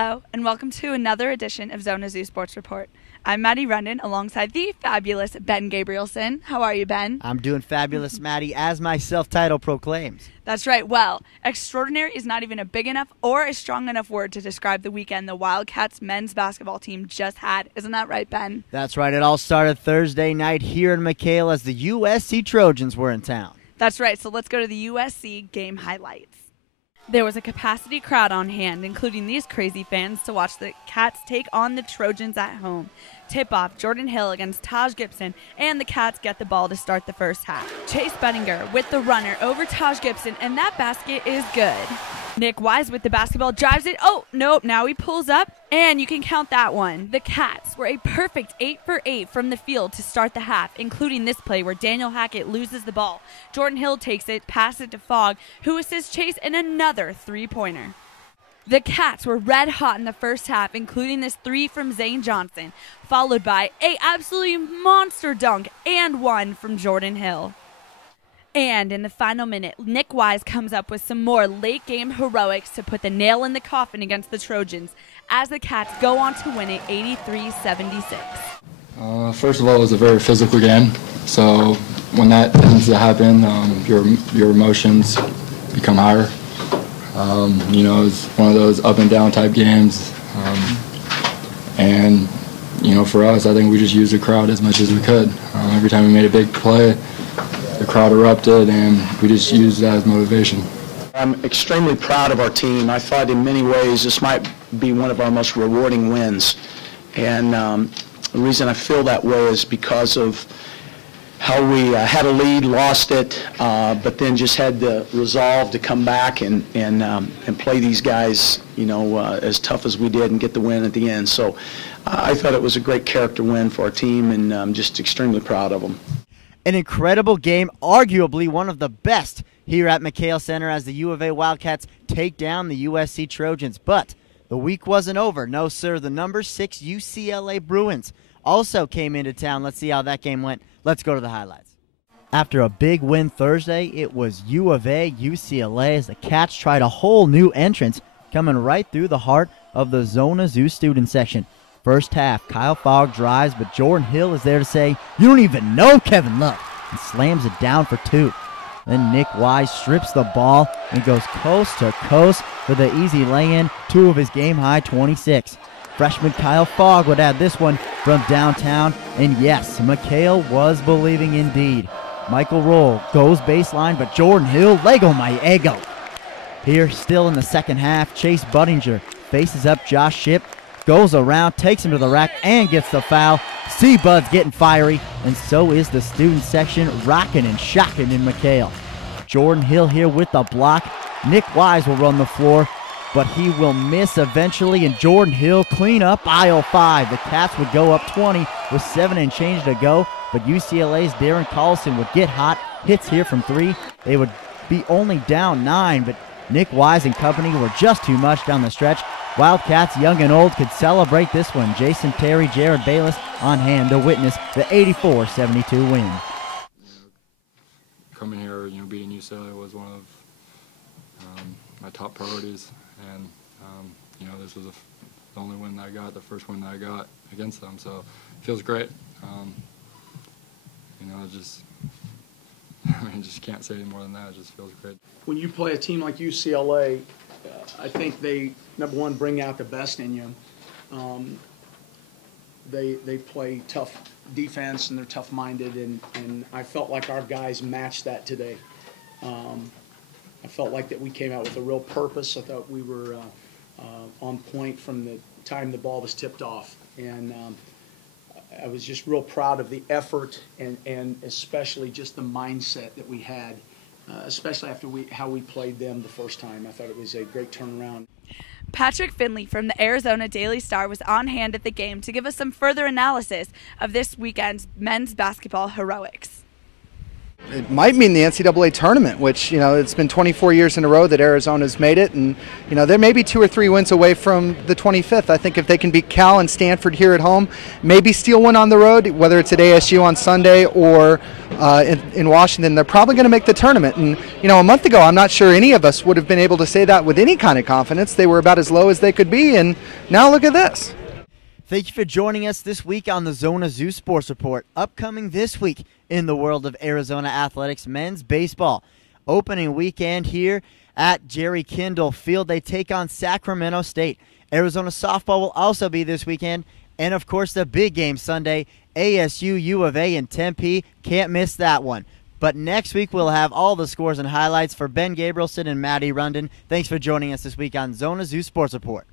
Hello, and welcome to another edition of ZonaZoo Sports Report. I'm Maddie Rendon alongside the fabulous Ben Gabrielson. How are you, Ben? I'm doing fabulous, Maddie, as my self-title proclaims. That's right. Well, extraordinary is not even a big enough or a strong enough word to describe the weekend the Wildcats men's basketball team just had. Isn't that right, Ben? That's right. It all started Thursday night here in McHale as the USC Trojans were in town. That's right. So let's go to the USC game highlights. There was a capacity crowd on hand, including these crazy fans, to watch the Cats take on the Trojans at home. Tip-off, Jordan Hill against Taj Gibson, and the Cats get the ball to start the first half. Chase Bettinger with the runner over Taj Gibson, and that basket is good. Nick Wise with the basketball drives it. Oh, nope, now he pulls up, and you can count that one. The Cats were a perfect 8 for 8 from the field to start the half, including this play where Daniel Hackett loses the ball. Jordan Hill takes it, passes it to Fogg, who assists Chase in another three-pointer. The Cats were red hot in the first half, including this three from Zane Johnson, followed by a absolutely monster dunk and one from Jordan Hill. And in the final minute, Nick Wise comes up with some more late-game heroics to put the nail in the coffin against the Trojans as the Cats go on to win it 83-76. First of all, it was a very physical game, so when that tends to happen, your emotions become higher. It's one of those up and down type games, and for us, I think we just used the crowd as much as we could. Every time we made a big play, the crowd erupted, and we just used that as motivation. I'm extremely proud of our team. I thought in many ways this might be one of our most rewarding wins, and the reason I feel that way is because of how we had a lead, lost it, but then just had the resolve to come back and play these guys, as tough as we did and get the win at the end. So I thought it was a great character win for our team, and I'm just extremely proud of them. An incredible game, arguably one of the best here at McHale Center as the U of A Wildcats take down the USC Trojans. But the week wasn't over. No, sir. The number 6 UCLA Bruins also came into town. Let's see how that game went. Let's go to the highlights. After a big win Thursday, it was U of A UCLA as the Cats tried a whole new entrance coming right through the heart of the ZonaZoo student section. First half, Kyle Fogg drives, but Jordan Hill is there to say, "You don't even know Kevin Love," and slams it down for two. Then Nick Wise strips the ball and goes coast to coast for the easy lay-in, 2 of his game-high 26. Freshman Kyle Fogg would add this one from downtown, and yes, McHale was believing indeed. Michael Roll goes baseline, but Jordan Hill, Lego my ego. Here, still in the second half, Chase Bettinger faces up Josh Shipp, goes around, takes him to the rack, and gets the foul. C-Bud's getting fiery, and so is the student section, rocking and shocking in McHale. Jordan Hill here with the block. Nick Wise will run the floor, but he will miss eventually, and Jordan Hill clean up aisle 5. The Cats would go up 20 with 7 and change to go, but UCLA's Darren Collison would get hot. Hits here from 3. They would be only down 9, but Nick Wise and company were just too much down the stretch. Wildcats, young and old, could celebrate this one. Jason Terry, Jared Bayless on hand to witness the 84-72 win. Coming here, beating UCLA was one of my top priorities, and this was the only win that I got, the first win that I got against them, so it feels great. I just can't say any more than that. It just feels great. When you play a team like UCLA, I think they, number one, bring out the best in you. They play tough defense, and they're tough-minded, and I felt like our guys matched that today. I felt like that we came out with a real purpose. I thought we were on point from the time the ball was tipped off, and I was just real proud of the effort and especially just the mindset that we had, especially after how we played them the first time. I thought it was a great turnaround. Patrick Finley from the Arizona Daily Star was on hand at the game to give us some further analysis of this weekend's men's basketball heroics. it might mean the NCAA tournament, which, it's been 24 years in a row that Arizona's made it. And, they're maybe 2 or 3 wins away from the 25th. I think if they can beat Cal and Stanford here at home, maybe steal one on the road, whether it's at ASU on Sunday or in Washington, they're probably going to make the tournament. And, a month ago, I'm not sure any of us would have been able to say that with any kind of confidence. They were about as low as they could be. And now look at this. Thank you for joining us this week on the ZonaZoo Sports Report. Upcoming this week in the world of Arizona athletics, men's baseball. Opening weekend here at Jerry Kindle Field. They take on Sacramento State. Arizona softball will also be this weekend. And, of course, the big game Sunday, ASU U of A in Tempe. Can't miss that one. But next week we'll have all the scores and highlights for Ben Gabrielson and Maddie Rundon. Thanks for joining us this week on ZonaZoo Sports Report.